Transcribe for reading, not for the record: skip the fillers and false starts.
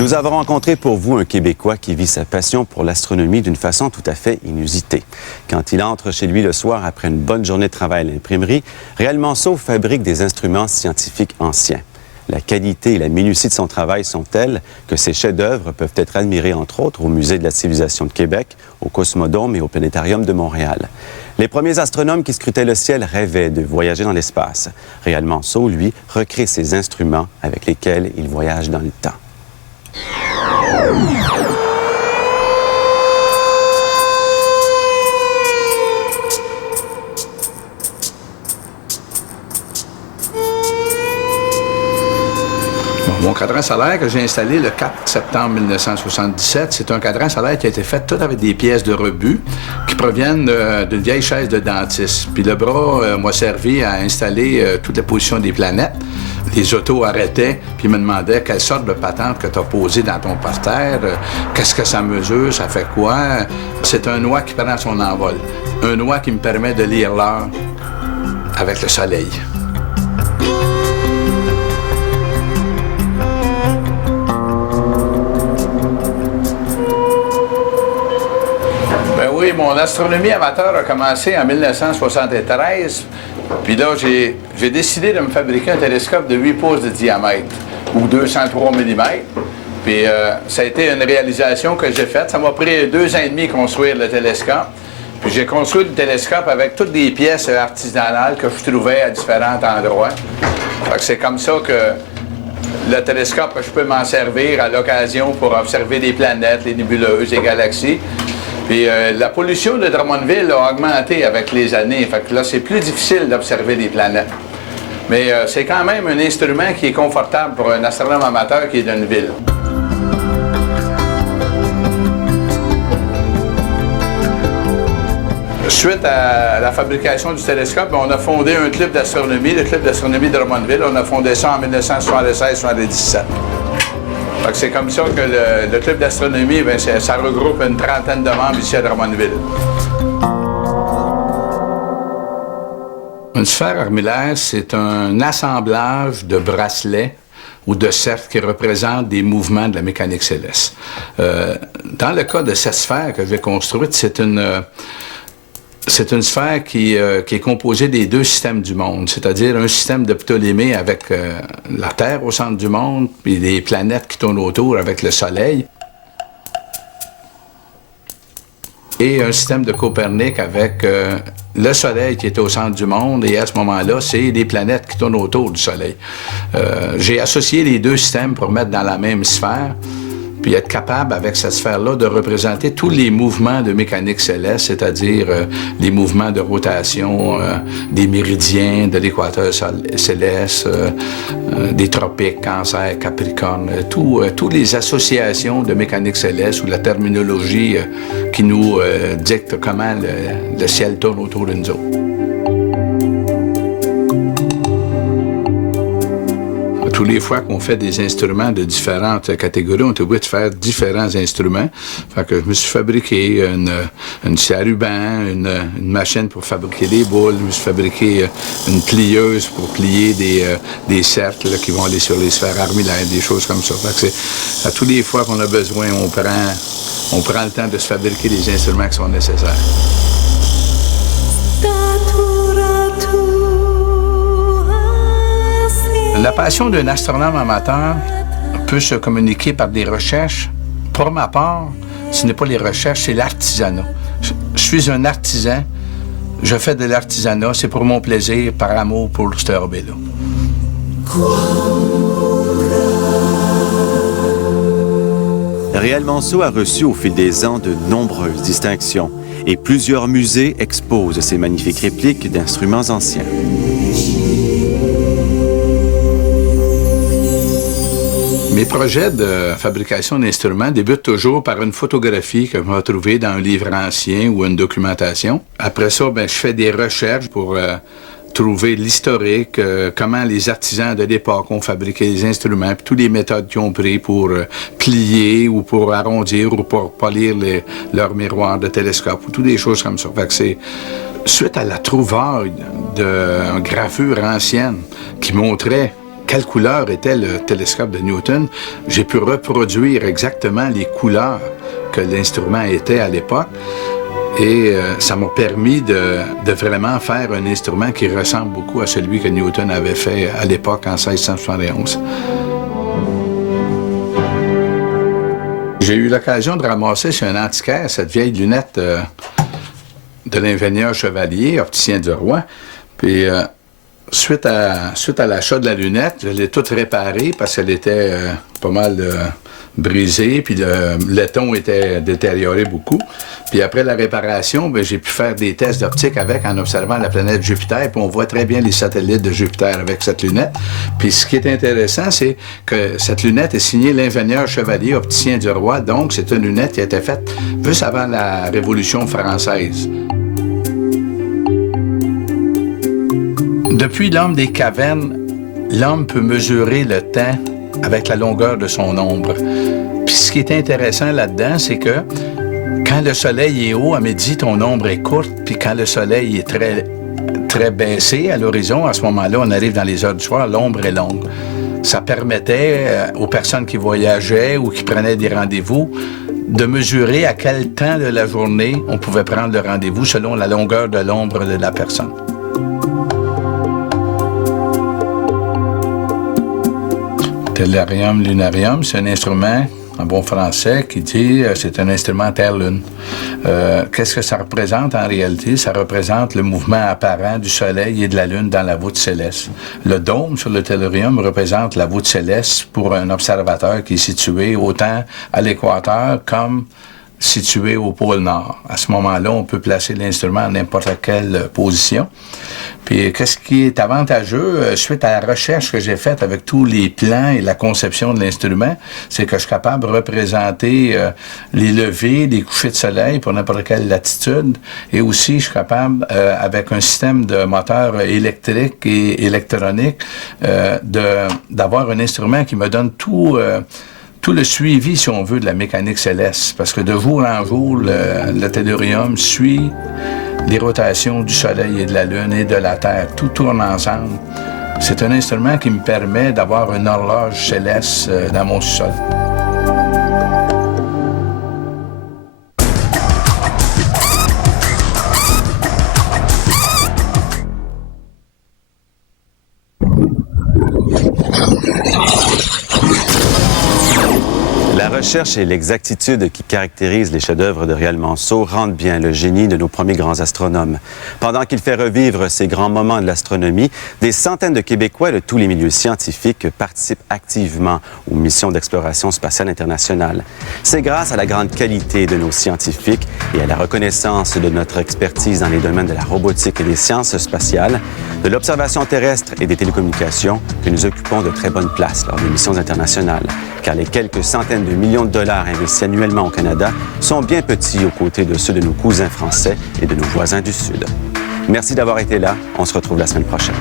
Nous avons rencontré pour vous un Québécois qui vit sa passion pour l'astronomie d'une façon tout à fait inusitée. Quand il entre chez lui le soir après une bonne journée de travail à l'imprimerie, Réal Manceau fabrique des instruments scientifiques anciens. La qualité et la minutie de son travail sont telles que ses chefs-d'œuvre peuvent être admirés, entre autres, au Musée de la civilisation de Québec, au Cosmodome et au Planétarium de Montréal. Les premiers astronomes qui scrutaient le ciel rêvaient de voyager dans l'espace. Réal Manceau, lui, recrée ces instruments avec lesquels il voyage dans le temps. Mon cadran solaire que j'ai installé le 4 septembre 1977, c'est un cadran solaire qui a été fait tout avec des pièces de rebut qui proviennent d'une vieille chaise de dentiste. Puis le bras m'a servi à installer toutes les positions des planètes. Les autos arrêtaient, puis me demandaient quelle sorte de patente que tu as posée dans ton parterre, qu'est-ce que ça mesure, ça fait quoi. C'est un noix qui prend son envol. Un noix qui me permet de lire l'heure avec le soleil. Oui, mon astronomie amateur a commencé en 1973. Puis là, j'ai décidé de me fabriquer un télescope de 8 pouces de diamètre, ou 203 mm. Puis ça a été une réalisation que j'ai faite. Ça m'a pris 2 ans et demi construire le télescope. Puis j'ai construit le télescope avec toutes des pièces artisanales que je trouvais à différents endroits. Fait que c'est comme ça que le télescope, je peux m'en servir à l'occasion pour observer les planètes, les nébuleuses, les galaxies. Puis la pollution de Drummondville a augmenté avec les années. Fait que là, c'est plus difficile d'observer des planètes. Mais c'est quand même un instrument qui est confortable pour un astronome amateur qui est d'une ville. Suite à la fabrication du télescope, on a fondé un club d'astronomie, le club d'astronomie de Drummondville. On a fondé ça en 1976-77. C'est comme ça que le club d'astronomie, ça regroupe une trentaine de membres ici à Drummondville. Une sphère armillaire, c'est un assemblage de bracelets ou de cercles qui représentent des mouvements de la mécanique céleste. Dans le cas de cette sphère que je vais construire, c'est une sphère qui est composée des 2 systèmes du monde, c'est-à-dire un système de Ptolémée avec la Terre au centre du monde, puis les planètes qui tournent autour avec le Soleil, et un système de Copernic avec le Soleil qui est au centre du monde, et à ce moment-là, c'est les planètes qui tournent autour du Soleil. J'ai associé les 2 systèmes pour mettre dans la même sphère, puis être capable, avec cette sphère-là, de représenter tous les mouvements de mécanique céleste, c'est-à-dire les mouvements de rotation des méridiens, de l'équateur céleste, des tropiques, Cancer, Capricorne, toutes les associations de mécanique céleste ou la terminologie qui nous dicte comment le ciel tourne autour de nous autres. Tous les fois qu'on fait des instruments de différentes catégories, on est obligé de faire différents instruments. Fait que je me suis fabriqué une scie à ruban, une machine pour fabriquer des boules, je me suis fabriqué une plieuse pour plier des cercles là, qui vont aller sur les sphères armillaires, des choses comme ça. Fait que c'est à tous les fois qu'on a besoin, on prend le temps de se fabriquer les instruments qui sont nécessaires. La passion d'un astronome amateur peut se communiquer par des recherches. Pour ma part, ce n'est pas les recherches, c'est l'artisanat. Je suis un artisan, je fais de l'artisanat, c'est pour mon plaisir, par amour pour ce hobby-là. Réal Manceau a reçu au fil des ans de nombreuses distinctions et plusieurs musées exposent ces magnifiques répliques d'instruments anciens. Mes projets de fabrication d'instruments débutent toujours par une photographie que je vais trouver dans un livre ancien ou une documentation. Après ça, je fais des recherches pour trouver l'historique, comment les artisans de l'époque ont fabriqué les instruments, puis toutes les méthodes qu'ils ont prises pour plier ou pour arrondir ou pour polir leurs miroirs de télescope ou toutes des choses comme ça. Fait que c'est suite à la trouvaille d'une gravure ancienne qui montrait quelle couleur était le télescope de Newton, j'ai pu reproduire exactement les couleurs que l'instrument était à l'époque. Et ça m'a permis de vraiment faire un instrument qui ressemble beaucoup à celui que Newton avait fait à l'époque en 1671. J'ai eu l'occasion de ramasser sur un antiquaire cette vieille lunette de l'ingénieur Chevalier, opticien du roi. Puis suite à l'achat de la lunette, je l'ai toute réparée parce qu'elle était pas mal brisée, puis le laiton était détérioré beaucoup. Puis après la réparation, bien, j'ai pu faire des tests d'optique avec en observant la planète Jupiter, puis on voit très bien les satellites de Jupiter avec cette lunette. Puis ce qui est intéressant, c'est que cette lunette est signée l'ingénieur Chevalier, opticien du roi, donc c'est une lunette qui a été faite juste avant la Révolution française. Depuis l'homme des cavernes, l'homme peut mesurer le temps avec la longueur de son ombre. Puis ce qui est intéressant là-dedans, c'est que quand le soleil est haut, à midi, ton ombre est courte, puis quand le soleil est très baissé à l'horizon, à ce moment-là, on arrive dans les heures du soir, l'ombre est longue. Ça permettait aux personnes qui voyageaient ou qui prenaient des rendez-vous de mesurer à quel temps de la journée on pouvait prendre le rendez-vous selon la longueur de l'ombre de la personne. Tellurium lunarium, c'est un instrument, en bon français, qui dit c'est un instrument Terre-Lune. Qu'est-ce que ça représente en réalité? Ça représente le mouvement apparent du Soleil et de la Lune dans la voûte céleste. Le dôme sur le tellurium représente la voûte céleste pour un observateur qui est situé autant à l'équateur comme situé au pôle Nord. À ce moment-là, on peut placer l'instrument en n'importe quelle position. Puis, qu'est-ce qui est avantageux, suite à la recherche que j'ai faite avec tous les plans et la conception de l'instrument, c'est que je suis capable de représenter les levées, les couchers de soleil pour n'importe quelle latitude. Et aussi, je suis capable, avec un système de moteur électrique et électronique, d'avoir un instrument qui me donne tout le suivi, si on veut, de la mécanique céleste. Parce que de jour en jour, le tellurium suit les rotations du Soleil et de la Lune et de la Terre. Tout tourne ensemble. C'est un instrument qui me permet d'avoir une horloge céleste dans mon sous-sol. La recherche et l'exactitude qui caractérisent les chefs-d'œuvre de Réal Manceau rendent bien le génie de nos premiers grands astronomes. Pendant qu'il fait revivre ces grands moments de l'astronomie, des centaines de Québécois de tous les milieux scientifiques participent activement aux missions d'exploration spatiale internationale. C'est grâce à la grande qualité de nos scientifiques et à la reconnaissance de notre expertise dans les domaines de la robotique et des sciences spatiales, de l'observation terrestre et des télécommunications que nous occupons de très bonnes places lors des missions internationales, car les quelques centaines de millions de dollars investis annuellement au Canada sont bien petits aux côtés de ceux de nos cousins français et de nos voisins du Sud. Merci d'avoir été là. On se retrouve la semaine prochaine.